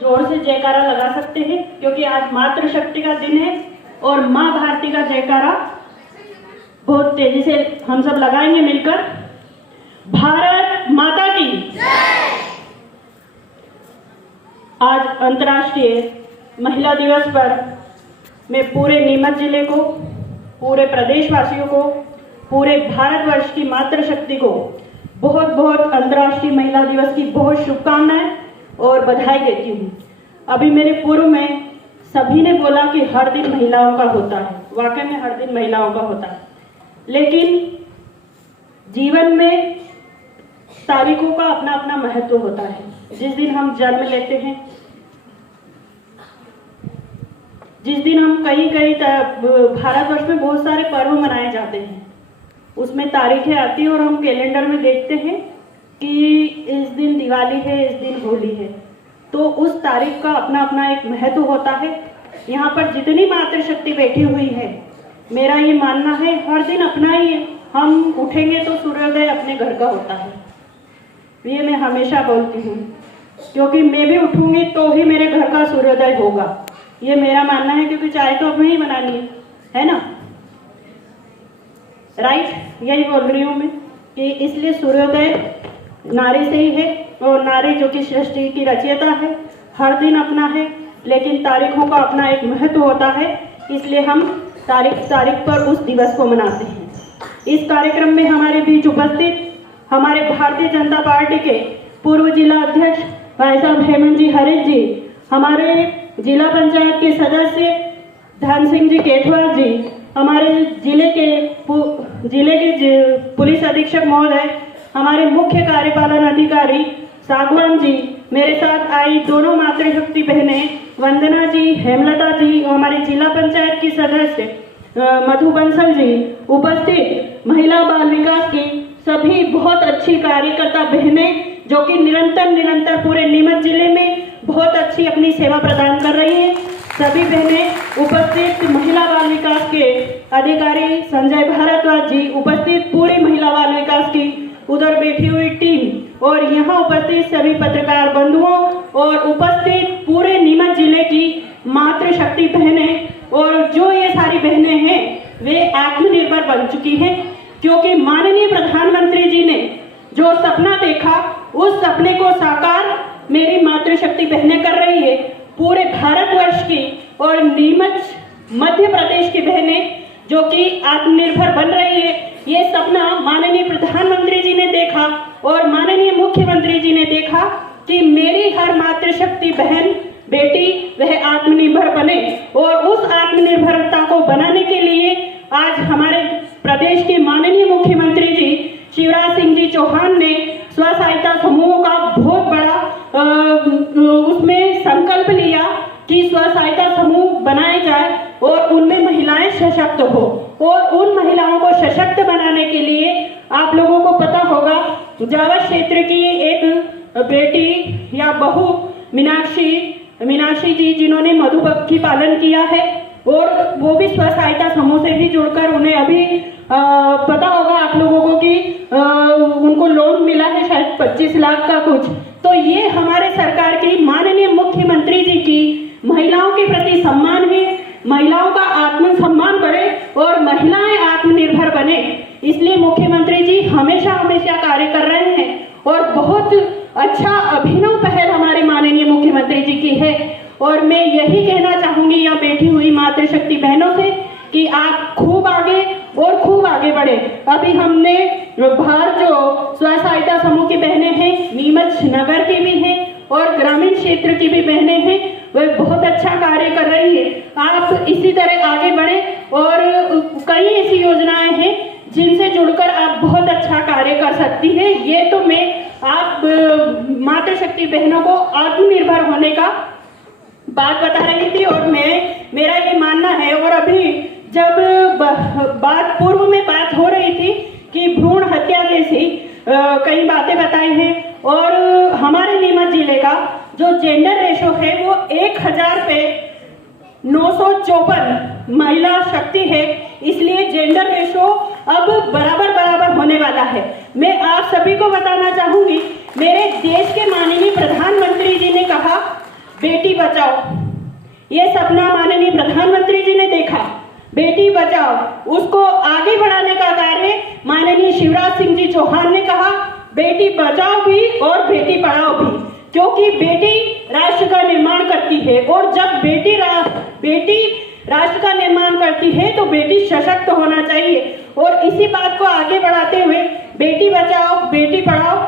जोर से जयकारा लगा सकते हैं, क्योंकि आज मातृशक्ति का दिन है और माँ भारती का जयकारा बहुत तेजी से हम सब लगाएंगे मिलकर। भारत माता की जय। आज अंतर्राष्ट्रीय महिला दिवस पर मैं पूरे नीमच जिले को, पूरे प्रदेशवासियों को, पूरे भारतवर्ष की मातृशक्ति को बहुत बहुत अंतर्राष्ट्रीय महिला दिवस की बहुत शुभकामनाएं और बधाई देती हूँ। अभी मेरे पूर्व में सभी ने बोला कि हर दिन महिलाओं का होता है, वाकई में हर दिन महिलाओं का होता है, लेकिन जीवन में तारीखों का अपना अपना महत्व होता है। जिस दिन हम जन्म लेते हैं, जिस दिन हम कई भारतवर्ष में बहुत सारे पर्व मनाए जाते हैं, उसमें तारीखें आती हैं और हम कैलेंडर में देखते हैं कि इस दिन दिवाली है, इस दिन होली है, तो उस तारीख का अपना अपना एक महत्व होता है। यहाँ पर जितनी मातृशक्ति बैठी हुई है, मेरा ये मानना है हर दिन अपना ही है। हम उठेंगे तो सूर्योदय अपने घर का होता है, ये मैं हमेशा बोलती हूँ, क्योंकि मैं भी उठूंगी तो ही मेरे घर का सूर्योदय होगा, ये मेरा मानना है, क्योंकि चाय तो अपने ही बनानी है ना, राइट? यही बोल रही हूँ मैं कि इसलिए सूर्योदय नारी से ही है, और नारी जो कि सृष्टि की रचयिता है, हर दिन अपना है, लेकिन तारीखों का अपना एक महत्व होता है, इसलिए हम तारीख पर उस दिवस को मनाते हैं। इस कार्यक्रम में हमारे बीच उपस्थित हमारे भारतीय जनता पार्टी के पूर्व जिला अध्यक्ष भाई साहब हेमंत जी हरित जी, हमारे जिला पंचायत के सदस्य धन सिंह जी केठवार जी, हमारे जिले के पुलिस अधीक्षक महोदय, हमारे मुख्य कार्यपालन अधिकारी सागवान जी, मेरे साथ आई दोनों मातृशक्ति बहनें वंदना जी, हेमलता जी, और हमारे जिला पंचायत की सदस्य मधु बंसल जी, उपस्थित महिला बाल विकास की सभी बहुत अच्छी कार्यकर्ता बहनें जो कि निरंतर पूरे नीमच जिले में बहुत अच्छी अपनी सेवा प्रदान कर रही हैं, सभी बहनें, उपस्थित महिला बाल विकास के अधिकारी संजय भारद्वाज जी, उपस्थित पूरी महिला बाल विकास की उधर बैठी हुई टीम, और यहाँ उपस्थित सभी पत्रकार बंधुओं, और उपस्थित पूरे नीमच जिले की मातृशक्ति बहनें, और जो ये सारी बहनें हैं वे आत्मनिर्भर बन चुकी हैं, क्योंकि माननीय प्रधानमंत्री जी ने जो सपना देखा उस सपने को साकार मेरी मातृशक्ति बहनें कर रही है। पूरे भारतवर्ष की और नीमच मध्य प्रदेश की बहनें जो कि आत्मनिर्भर बन रही है, ये सपना माननीय प्रधानमंत्री जी ने देखा और माननीय मुख्यमंत्री जी ने देखा कि मेरी हर मातृशक्ति बहन बेटी वह आत्मनिर्भर बने, और उस आत्मनिर्भरता को बनाने के लिए आज हमारे प्रदेश के माननीय मुख्यमंत्री जी शिवराज सिंह जी चौहान ने स्व सहायता समूहों का बहुत बड़ा उसमें संकल्प लिया कि स्व सहायता समूह बनाए जाए और उनमें महिलाएं सशक्त हो, और उन महिलाओं को सशक्त बनाने के लिए आप लोगों को पता होगा जावद क्षेत्र की एक बेटी या बहू मीनाक्षी जी, जिन्होंने मधुमक्खी पालन किया है, और वो भी स्व सहायता समूह से ही जुड़कर उन्हें अभी पता होगा आप लोगों को कि उनको लोन मिला है शायद 25 लाख का कुछ। तो ये हमारे सरकार की माननीय मुख्यमंत्री जी की महिलाओं के प्रति सम्मान है, महिलाओं का आत्मसम्मान बढ़े और महिलाएं आत्मनिर्भर बने, इसलिए मुख्यमंत्री जी हमेशा कार्य कर रहे हैं, और बहुत अच्छा अभिनव पहल हमारे माननीय मुख्यमंत्री जी की है। और मैं यही कहना चाहूंगी यहाँ बैठी हुई मातृशक्ति बहनों से कि आप खूब आगे बढ़े। अभी हमने बाहर जो स्व सहायता समूह की बहनें हैं, नीमच नगर की भी हैं और ग्रामीण क्षेत्र की भी बहनें हैं, वे बहुत अच्छा कार्य कर रही है। आप इसी तरह आगे बढ़े, और कई ऐसी योजनाएं हैं जिनसे जुड़कर आप बहुत अच्छा कार्य कर सकती हैं। ये तो मैं आप मातृशक्ति बहनों को आत्मनिर्भर होने का बात बता रही थी, और मेरा ये मानना है। और अभी जब पूर्व में बात हो रही थी कि भ्रूण हत्या जैसी कई बातें बताई हैं, और हमारे नीमच जिले का जो जेंडर रेशो है वो 1000 पे 954 महिला शक्ति है, इसलिए जेंडर रेशो अब बराबर होने वाला है। मैं आप सभी को बताना चाहूंगी, मेरे देश के माननीय प्रधानमंत्री जी ने कहा बेटी बचाओ, ये सपना माननीय प्रधानमंत्री जी ने देखा। बेटी बचाओ, उसको आगे बढ़ाने का कार्य माननीय शिवराज सिंह जी चौहान ने कहा, बेटी बचाओ भी और बेटी पढ़ाओ भी, क्योंकि बेटी राष्ट्र का निर्माण करती है और जब बेटी राष्ट्र का निर्माण करती है तो बेटी सशक्त होना चाहिए। और इसी बात को आगे बढ़ाते हुए बेटी बचाओ बेटी पढ़ाओ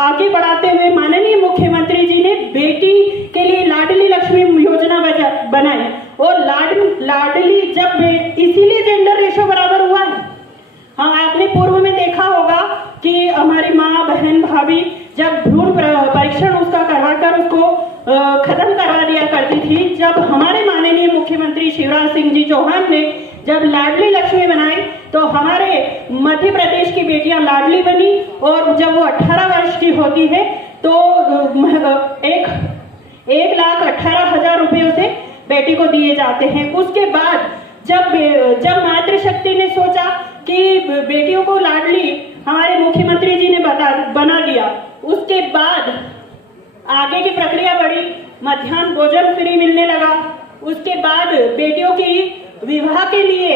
आगे बढ़ाते हुए माननीय मुख्यमंत्री जी ने बेटी के लिए लाडली लक्ष्मी योजना बनाई और लाडली इसीलिए जेंडर रेशो बराबर हुआ है। हाँ, आपने पूर्व में देखा होगा कि हमारी माँ बहन भाभी जब भ्रूण परीक्षण उसका करवाकर उसको खत्म करवा दिया करती थी। जब हमारे माननीय मुख्यमंत्री शिवराज सिंह जी चौहान ने जब लाडली लक्ष्मी बनाई तो हमारे मध्य प्रदेश की बेटियां लाडली बनी और जब वो 18 वर्ष की होती है तो 1,18,000 रुपये उसे बेटी को दिए जाते हैं। उसके बाद जब मातृशक्ति ने सोचा कि बेटियों को लाडली हमारे मुख्यमंत्री जी ने बना दिया, उसके बाद आगे की प्रक्रिया बढ़ी, मध्याह्न भोजन फ्री मिलने लगा। उसके बाद बेटियों की विवाह के लिए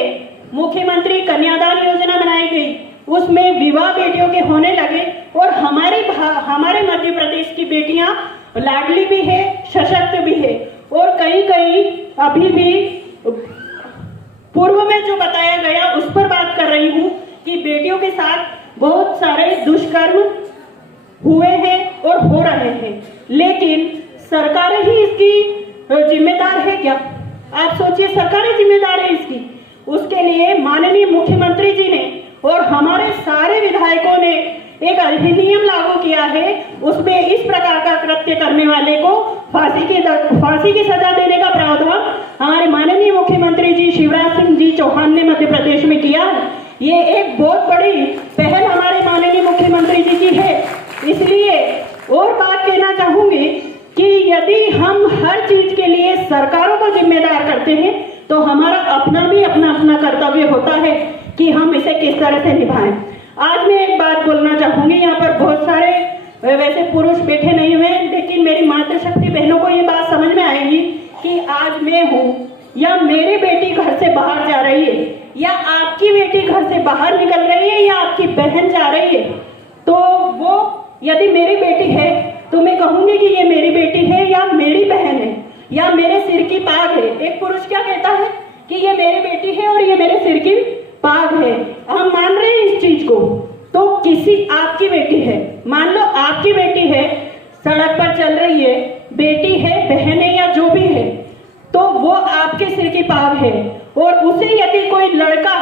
मुख्यमंत्री कन्यादान योजना बनाई गई, उसमें विवाह बेटियों के होने लगे और हमारे मध्य प्रदेश की बेटियां लाडली भी है, सशक्त भी है। और कहीं अभी भी पूर्व में जो बताया गया उस पर बात कर रही हूँ कि बेटियों के साथ बहुत सारे दुष्कर्म हुए हैं और हो रहे हैं, लेकिन सरकार ही इसकी जिम्मेदार है क्या? आप सोचिए, सरकार ही जिम्मेदार है इसकी। उसके लिए माननीय मुख्यमंत्री जी ने और हमारे सारे विधायकों ने एक अधिनियम लागू किया है, उसमें इस प्रकार का कृत्य करने वाले को फांसी की सजा देने का प्रावधान हमारे माननीय मुख्यमंत्री जी शिवराज सिंह जी चौहान ने मध्य प्रदेश में किया है। ये एक बहुत बड़ी पहल हमारे माननीय मुख्यमंत्री जी की है। इसलिए और बात कहना चाहूंगी कि यदि हम हर चीज के लिए सरकारों को जिम्मेदार करते हैं तो हमारा अपना कर्तव्य होता है कि हम इसे किस तरह से निभाएं। आज मैं एक बात बोलना चाहूंगी, यहाँ पर बहुत सारे वैसे पुरुष बैठे नहीं हुए, लेकिन मेरी मातृशक्ति बहनों को ये बात समझ में आएगी कि आज मैं हूँ या मेरी बेटी घर से बाहर जा रही है या आपकी बेटी घर से बाहर निकल रही है या आपकी बहन जा रही है, तो वो यदि मेरी बेटी है तो मैं कहूंगी कि ये मेरी बेटी है या मेरी बहन है या मेरे सिर की पाग है। एक पुरुष क्या कहता है कि ये मेरी बेटी है और ये मेरे सिर की पाग है, हम मान रहे हैं इस चीज को। तो किसी आपकी बेटी है, मान लो आपकी बेटी है, सड़क पर चल रही है, बेटी है, बहन है या जो भी है, तो वो आपके सिर की पाग है और उसे यदि कोई लड़का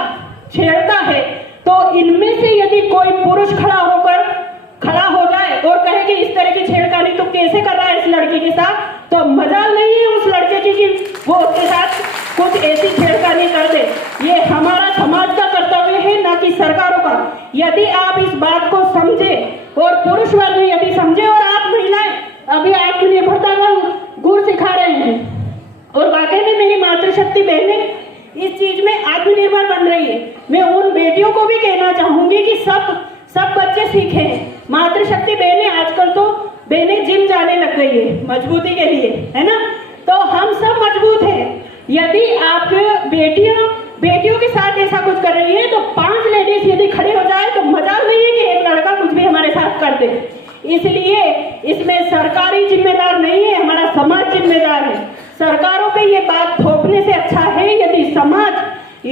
छेड़ता है तो इनमें से यदि कोई पुरुष खड़ा हो जाए और कहे कि इस तरह की छेड़खानी तो कैसे कर रहा है इस लड़की के साथ, तो मजाल नहीं है उस लड़के की कि वो उसके साथ कुछ ऐसी छेड़खानी कर दे। ये हमारा समाज का कर्तव्य है, ना कि सरकारों का। यदि आप इस बात को समझे और पुरुष वर्ग यदि समझे और आप महिलाएं अभी आत्मनिर्भरता का गुर सिखा रहे हैं और वाकई में मेरी मातृशक्ति बहनें इस चीज में आत्मनिर्भर बन रही है। मैं उन बेटियों को भी कहना चाहूंगी कि सब बच्चे सीखें। मातृशक्ति बहनें आजकल तो बहनें जिम जाने लग गई है मजबूती के लिए, है ना? तो हम सब मजबूत हैं। यदि आप बेटियों के साथ ऐसा कुछ कर रही है तो 5 लेडीज यदि खड़े हो जाए तो मजाल नहीं है कि एक लड़का कुछ भी हमारे साथ कर दे। इसलिए इसमें सरकारी जिम्मेदार नहीं है, हमारा समाज जिम्मेदार है। सरकारों पे ये बात थोपने से अच्छा है यदि समाज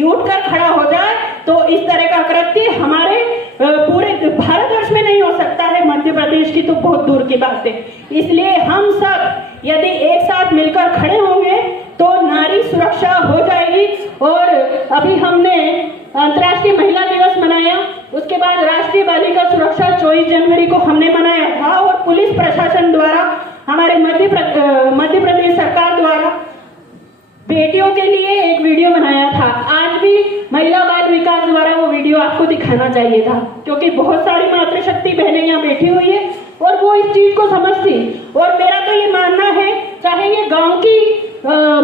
उठकर खड़ा हो जाए तो इस तरह का कृत्य हमारे पूरे भारतवर्ष में नहीं हो सकता है, मध्य प्रदेश की तो बहुत दूर की बात है। इसलिए हम सब यदि एक साथ मिलकर खड़े होंगे तो नारी सुरक्षा हो जाएगी। और अभी हमने अंतर्राष्ट्रीय महिला दिवस मनाया, उसके बाद राष्ट्रीय बालिका सुरक्षा 24 जनवरी को हमने मनाया था और पुलिस प्रशासन द्वारा हमारे मध्य प्रदेश सरकार द्वारा बेटियों के लिए एक वीडियो बनाया था। आज भी महिला बाल विकास द्वारा वो वीडियो आपको दिखाना चाहिए था, क्योंकि बहुत सारी मातृशक्ति बहनें यहाँ बैठी हुई है और वो इस चीज को समझती। और मेरा तो ये मानना है, चाहे ये गांव की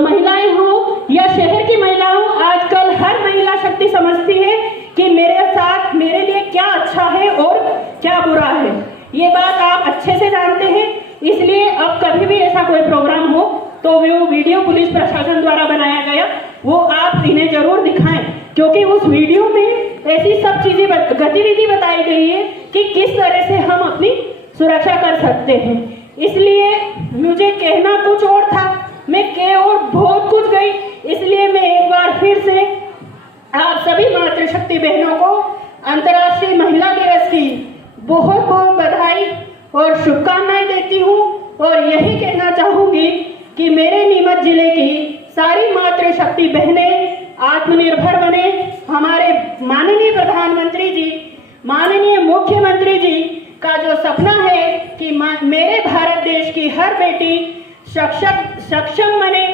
महिलाएं हो या शहर की महिला हो, आजकल हर महिला शक्ति समझती है कि मेरे साथ मेरे लिए क्या अच्छा है और क्या बुरा है। ये बात आप अच्छे से जानते हैं। इसलिए अब कभी भी ऐसा कोई प्रोग्राम हो तो वो वीडियो पुलिस प्रशासन द्वारा बनाया गया, वो आप इन्हें जरूर दिखाएं, क्योंकि उस वीडियो में ऐसी सब चीजें गतिविधि बताई गई है कि किस तरह से हम अपनी सुरक्षा कर सकते हैं। इसलिए मुझे कहना कुछ और था, मैं कह और बहुत कुछ गई, इसलिए मैं एक बार फिर से आप सभी मातृशक्ति बहनों को अंतर्राष्ट्रीय महिला दिवस की बहुत बहुत बधाई और शुभकामनाएं देती हूँ और यही कहना चाहूंगी कि मेरे नीमच जिले की सारी मातृशक्ति बहनें आत्मनिर्भर बने। हमारे माननीय प्रधानमंत्री जी, माननीय मुख्यमंत्री जी का जो सपना है कि मेरे भारत देश की हर बेटी सक्षम बने,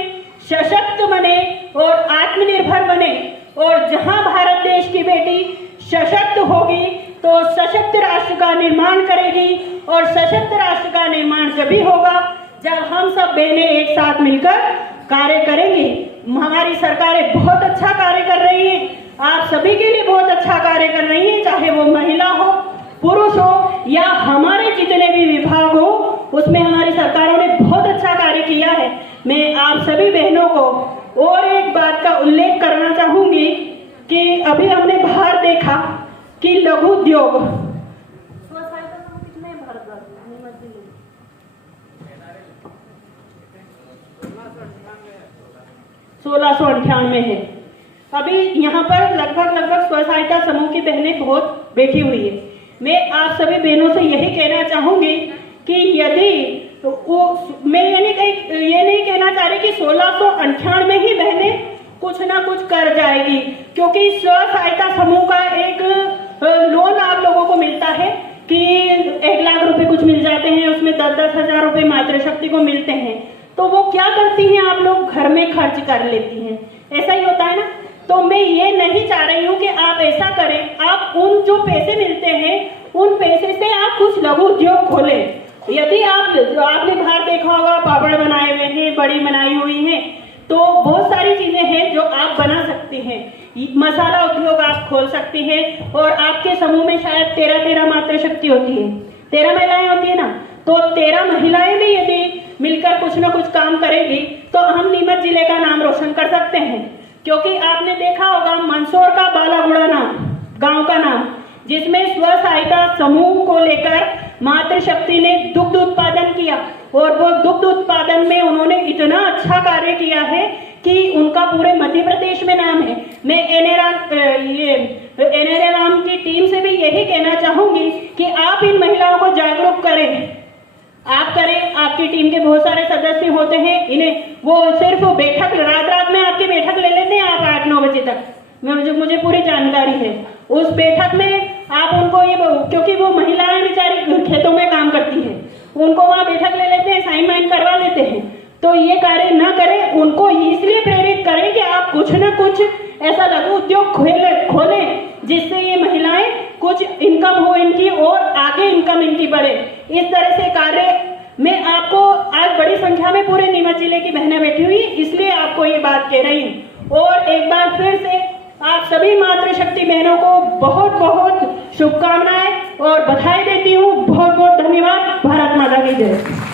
सशक्त बने और आत्मनिर्भर बने, और जहां भारत देश की बेटी सशक्त होगी तो सशक्त राष्ट्र का निर्माण करेगी, और सशक्त राष्ट्र का निर्माण जभी होगा जब हम सब बहनें एक साथ मिलकर कार्य करेंगे। हमारी सरकारें बहुत अच्छा कार्य कर रही हैं, आप सभी के लिए बहुत अच्छा कार्य कर रही हैं, चाहे वो महिला हो, पुरुष हो या हमारे जितने भी विभाग हो, उसमें हमारी सरकारों ने बहुत अच्छा कार्य किया है। मैं आप सभी बहनों को और एक बात का उल्लेख करना चाहूंगी कि अभी हमने बाहर देखा कि लघु उद्योग 1698 है। अभी यहाँ पर लगभग स्व सहायता समूह की बहनें बहुत बैठी हुई है। मैं आप सभी बहनों से यही कहना चाहूंगी कि यदि मैं ये नहीं कहना चाह रही कि 1698 में ही बहनें कुछ ना कुछ कर जाएगी, क्योंकि स्व सहायता समूह का एक लोन आप लोगों को मिलता है कि 1 लाख रुपए कुछ मिल जाते हैं, उसमें 10-10 हजार रुपए मातृशक्ति को मिलते हैं। तो वो क्या करती हैं, आप लोग घर में खर्च कर लेती हैं, ऐसा ही होता है ना। तो मैं ये नहीं चाह रही हूँ कि आप ऐसा करें, आप उन जो पैसे मिलते हैं उन पैसे से आप कुछ लघु उद्योग खोलें। यदि आपने बाहर देखा होगा, पापड़ बनाए हुए हैं, बड़ी बनाई हुई हैं, तो बहुत सारी चीजें हैं जो आप बना सकती हैं। मसाला उद्योग आप खोल सकती हैं, और आपके समूह में शायद 13 मातृशक्ति होती है, 13 महिलाएं होती है ना, तो 13 महिलाएं भी यदि मिलकर कुछ ना कुछ काम करेगी तो हम नीमच जिले का नाम रोशन कर सकते हैं। क्योंकि आपने देखा होगा मंदसौर का बालागुड़ा नाम, गांव का नाम, जिसमें स्व सहायता समूह को लेकर मातृशक्ति ने दुग्ध उत्पादन किया, और वो दुग्ध उत्पादन में उन्होंने इतना अच्छा कार्य किया है कि उनका पूरे मध्य प्रदेश में नाम है। मैं एनआरएम की टीम से भी यही कहना चाहूंगी कि आप इन महिलाओं को जागरूक करें, आप करें। आपकी टीम के बहुत सारे सदस्य होते हैं, इन्हें वो सिर्फ बैठक रात में आपकी बैठक ले लेते हैं आप 8-9 बजे तक, मुझे पूरी जानकारी है। उस बैठक में आप उनको क्योंकि वो महिलाएं बेचारी खेतों में काम करती हैं, उनको वहाँ बैठक ले लेते हैं, साइन वाइन करवा लेते हैं। तो ये कार्य ना करें, उनको इसलिए प्रेरित करें कि आप कुछ ना कुछ ऐसा लघु उद्योग खोलें जिससे ये महिलाएं कुछ इनकम हो इनकी, और आगे इनकम इनकी बढ़े। इस तरह से कार्य मैं आपको आज बड़ी संख्या में पूरे नीमच जिले की बहनें बैठी हुई, इसलिए आपको ये बात कह रही हूँ। और एक बार फिर से आप सभी मातृशक्ति बहनों को बहुत बहुत शुभकामनाएं और बधाई देती हूँ। बहुत बहुत धन्यवाद। भारत माता की जय।